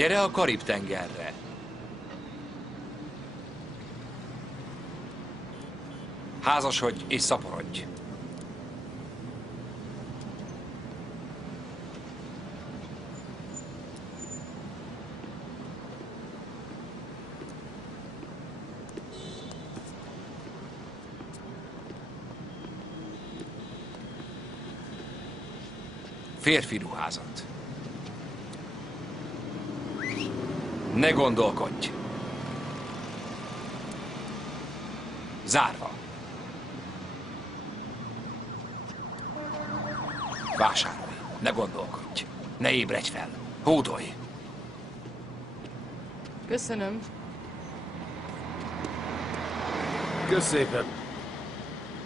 Gyere a Karib-tengerre. Házasodj és szaporodj. Férfi ruházat. Ne gondolkodj. Zárva. Vásárolj. Ne gondolkodj. Ne ébredj fel. Hódolj. Köszönöm. Kösz szépen.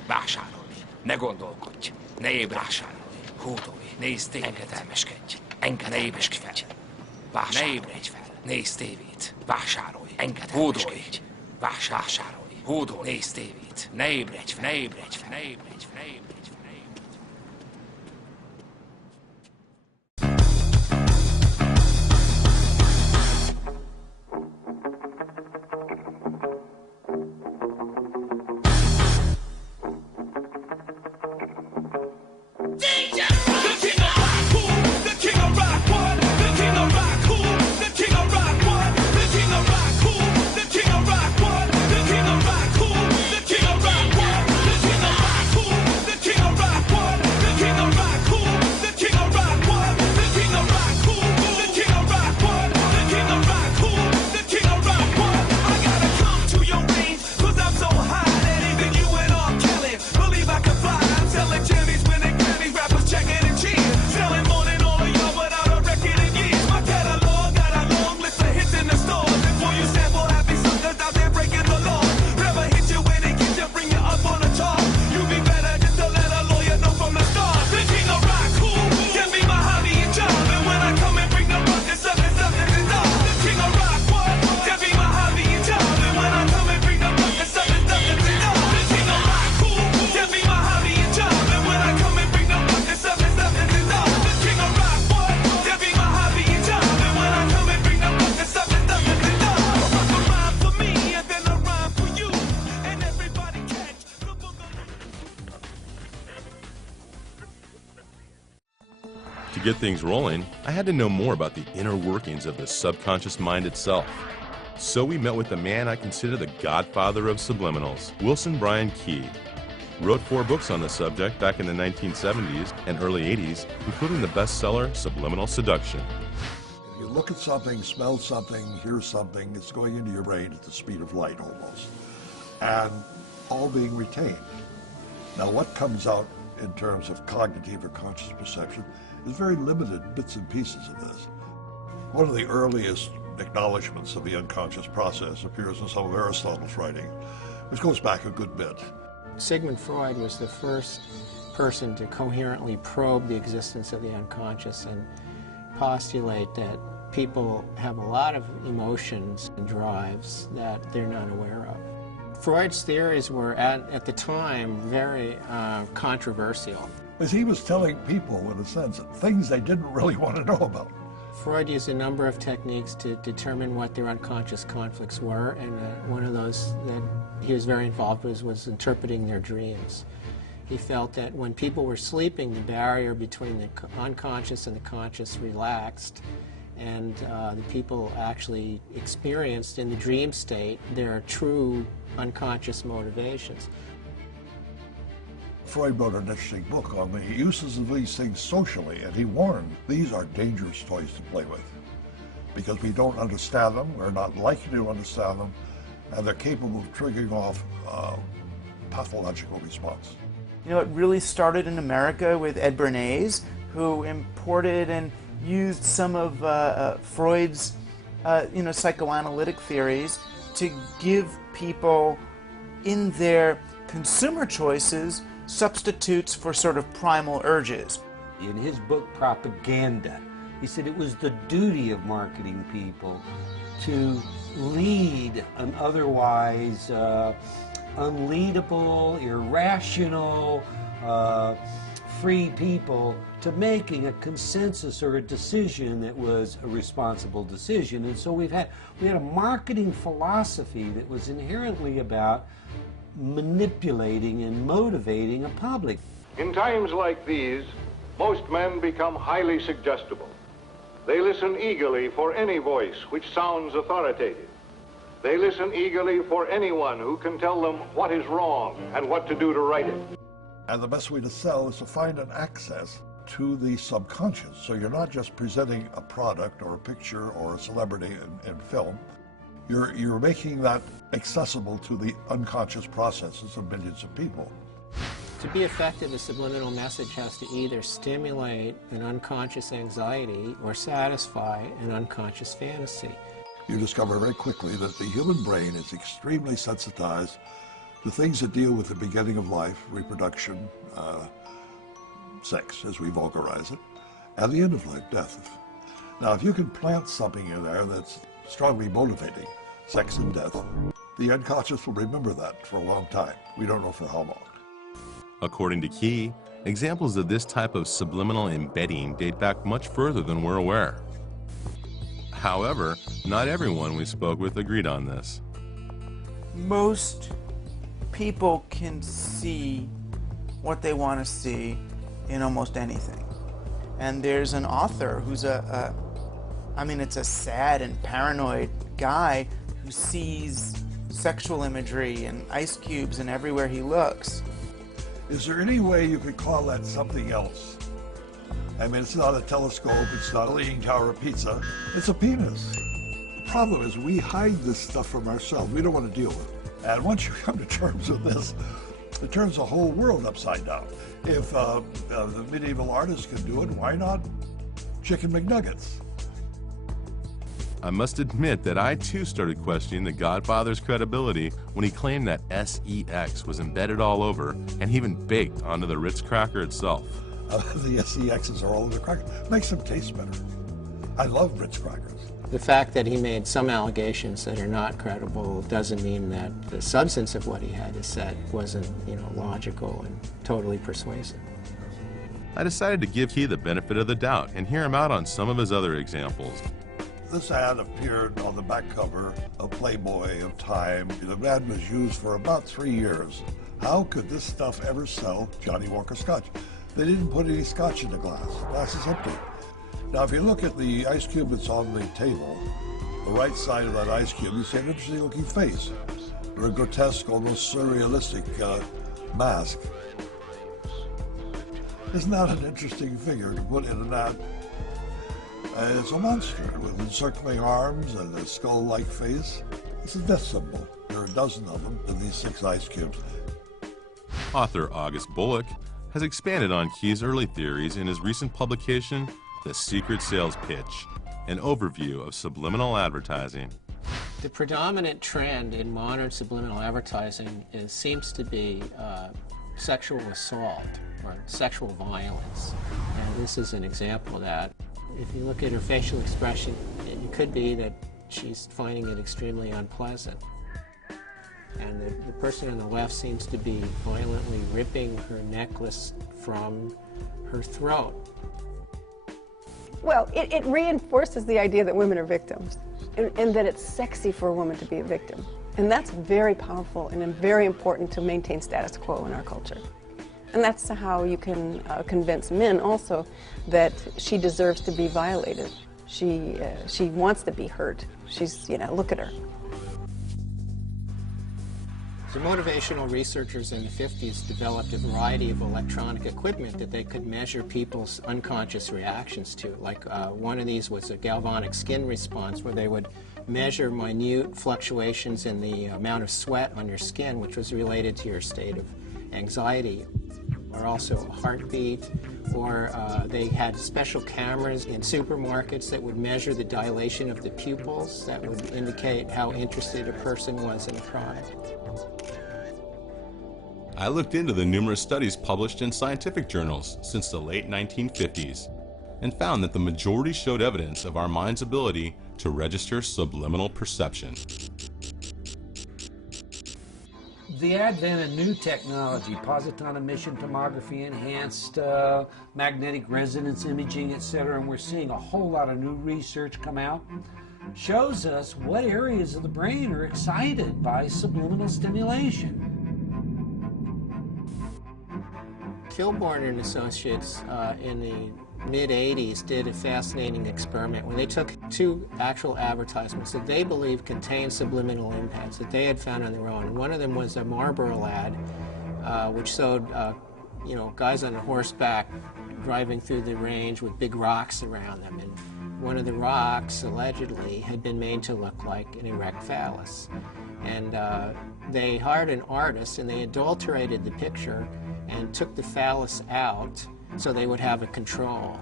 Vásárolj. Ne gondolkodj. Ne ébredj fel. Hódolj. Nézd tévét. Engedelmeskedj. Ne ébredj fel. Vásárolj. Ne ébredj fel. Nézd tévét. Vásárolj. Engedelmeskedj. Vásárolj. Hódolj. Nézd tévét. Ne ébredj fel. Ne ébredj fel. Ne ébredj fel. Ne ébredj fel. To get things rolling, I had to know more about the inner workings of the subconscious mind itself. So we met with the man I consider the godfather of subliminals, Wilson Bryan Key. Wrote 4 books on the subject back in the 1970s and early 80s, including the bestseller Subliminal Seduction. You look at something, smell something, hear something, it's going into your brain at the speed of light almost, and all being retained. Now what comes out in terms of cognitive or conscious perception is very limited bits and pieces of this. One of the earliest acknowledgments of the unconscious process appears in some of Aristotle's writing, which goes back a good bit. Sigmund Freud was the first person to coherently probe the existence of the unconscious and postulate that people have a lot of emotions and drives that they're not aware of. Freud's theories were, at the time, very controversial. As he was telling people, in a sense, things they didn't really want to know about. Freud used a number of techniques to determine what their unconscious conflicts were, and one of those that he was very involved with was interpreting their dreams. He felt that when people were sleeping, the barrier between the unconscious and the conscious relaxed, and the people actually experienced in the dream state their true unconscious motivations. Freud wrote an interesting book on the uses of these things socially, and he warned these are dangerous toys to play with because we don't understand them, we're not likely to understand them, and they're capable of triggering off a pathological response. You know, it really started in America with Ed Bernays, who imported and used some of Freud's psychoanalytic theories to give people in their consumer choices substitutes for sort of primal urges. In his book Propaganda, he said it was the duty of marketing people to lead an unleadable, irrational, free people to making a consensus or a decision that was a responsible decision. And so we had a marketing philosophy that was inherently about manipulating and motivating a public. In times like these, most men become highly suggestible. They listen eagerly for any voice which sounds authoritative. They listen eagerly for anyone who can tell them what is wrong and what to do to right it. And the best way to sell is to find an access to the subconscious. So you're not just presenting a product or a picture or a celebrity in film. You're making that accessible to the unconscious processes of millions of people. To be effective, a subliminal message has to either stimulate an unconscious anxiety or satisfy an unconscious fantasy. You discover very quickly that the human brain is extremely sensitized to things that deal with the beginning of life, reproduction, sex, as we vulgarize it, and the end of life, death. Now, if you can plant something in there that's strongly motivating, sex and death, the unconscious will remember that for a long time. We don't know for how long. According to Key, examples of this type of subliminal embedding date back much further than we're aware. However, not everyone we spoke with agreed on this. Most people can see what they want to see in almost anything. And there's an author who's it's a sad and paranoid guy who sees sexual imagery and ice cubes and everywhere he looks. Is there any way you could call that something else? I mean, it's not a telescope, it's not a Leaning Tower of Pizza, it's a penis. The problem is we hide this stuff from ourselves. We don't want to deal with it. And once you come to terms with this, it turns the whole world upside down. If the medieval artists could do it, why not chicken McNuggets? I must admit that I too started questioning the Godfather's credibility when he claimed that SEX was embedded all over and even baked onto the Ritz cracker itself. The SEXs are all in the cracker. Makes them taste better. I love Ritz crackers. The fact that he made some allegations that are not credible doesn't mean that the substance of what he had to say wasn't, logical and totally persuasive. I decided to give Key the benefit of the doubt and hear him out on some of his other examples. This ad appeared on the back cover of Playboy, of Time. The ad was used for about 3 years. How could this stuff ever sell Johnny Walker Scotch? They didn't put any scotch in the glass. The glass is empty. Now, if you look at the ice cube that's on the table, the right side of that ice cube, you see an interesting looking face, or a grotesque, almost surrealistic mask. Isn't that an interesting figure to put in an ad? It's a monster with encircling arms and a skull-like face. It's a death symbol. There are a dozen of them in these 6 ice cubes. Author August Bullock has expanded on Key's early theories in his recent publication, The Secret Sales Pitch, an overview of subliminal advertising. The predominant trend in modern subliminal advertising seems to be sexual assault or sexual violence. And this is an example of that. If you look at her facial expression, it could be that she's finding it extremely unpleasant. And the person on the left seems to be violently ripping her necklace from her throat. Well, it reinforces the idea that women are victims and that it's sexy for a woman to be a victim. And that's very powerful and very important to maintain status quo in our culture. And that's how you can convince men also that she deserves to be violated. She wants to be hurt. She's, look at her. So motivational researchers in the 50s developed a variety of electronic equipment that they could measure people's unconscious reactions to. Like one of these was a galvanic skin response where they would measure minute fluctuations in the amount of sweat on your skin, which was related to your state of anxiety. Or also a heartbeat, or they had special cameras in supermarkets that would measure the dilation of the pupils that would indicate how interested a person was in a product. I looked into the numerous studies published in scientific journals since the late 1950s and found that the majority showed evidence of our mind's ability to register subliminal perception. the advent of new technology, positron emission tomography, enhanced magnetic resonance imaging, etc., and we're seeing a whole lot of new research come out, shows us what areas of the brain are excited by subliminal stimulation. Kilborn and Associates in the mid-'80s did a fascinating experiment where they took two actual advertisements that they believed contained subliminal impacts that they had found on their own. And one of them was a Marlboro ad, which showed guys on horseback driving through the range with big rocks around them. And one of the rocks, allegedly, had been made to look like an erect phallus. And they hired an artist, and they adulterated the picture and took the phallus out so they would have a control.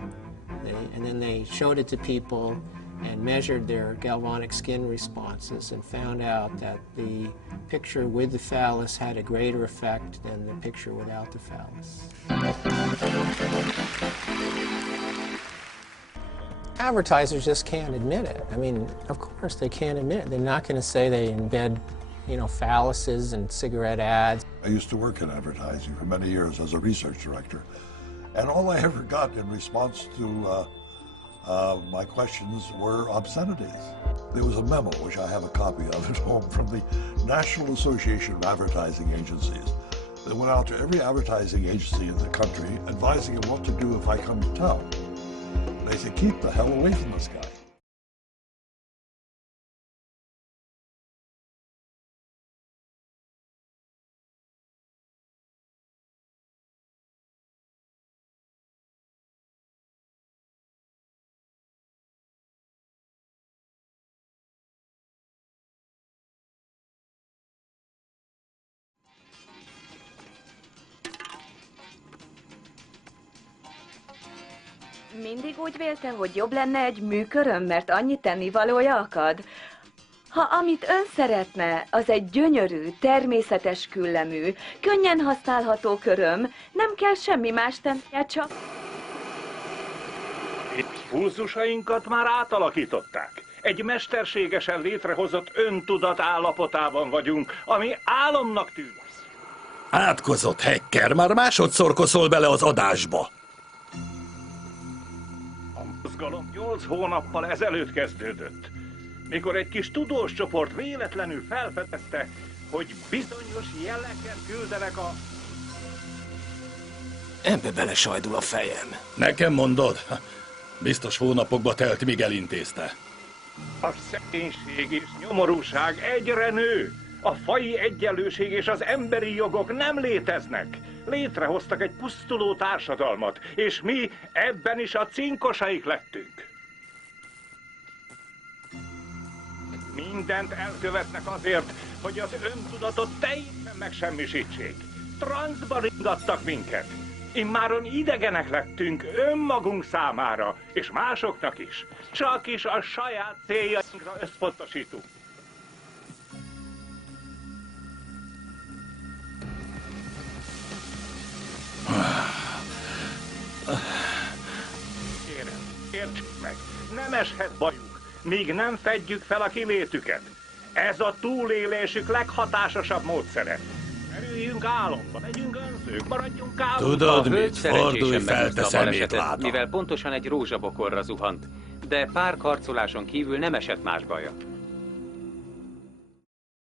And then they showed it to people and measured their galvanic skin responses and found out that the picture with the phallus had a greater effect than the picture without the phallus. Advertisers just can't admit it. I mean, of course they can't admit it. They're not going to say they embed, phalluses and cigarette ads. I used to work in advertising for many years as a research director, and all I ever got in response to my questions were obscenities. There was a memo, which I have a copy of at home, from the National Association of Advertising Agencies that went out to every advertising agency in the country advising them what to do if I come to town. They said, keep the hell away from this guy. Mindig úgy vélte, hogy jobb lenne egy műköröm, mert annyi tennivalója akad? Ha amit ön szeretne, az egy gyönyörű, természetes küllemű, könnyen használható köröm, nem kell semmi más tennie, csak... Itt pulzusainkat már átalakították. Egy mesterségesen létrehozott öntudat állapotában vagyunk, ami álomnak tűnik. Átkozott hacker, már másodszor koszol bele az adásba. A mozgalom 8 hónappal ezelőtt kezdődött, mikor egy kis tudós csoport véletlenül felfedezte, hogy bizonyos jeleket küldenek a... Ebbe belesajdul a fejem. Nekem mondod? Biztos hónapokba telt, míg elintézte. A szegénység és nyomorúság egyre nő. A faji egyenlőség és az emberi jogok nem léteznek. Létrehoztak egy pusztuló társadalmat, és mi ebben is a cinkosaik lettünk. Mindent elkövetnek azért, hogy az öntudatot teljesen megsemmisítsék. Transzba ringattak minket. Immáron idegenek lettünk önmagunk számára, és másoknak is. Csak is a saját céljainkra összpontosítunk. Kérem, értsük meg, nem eshet bajuk, míg nem fedjük fel a kilétüket. Ez a túlélésük leghatásosabb módszere. Merüljünk álomba, legyünk önzők, maradjunk álomba. Tudod mit? Fordulj fel, te szemétláda. Mivel pontosan egy rózsabokorra zuhant, de pár karcoláson kívül nem esett más baja.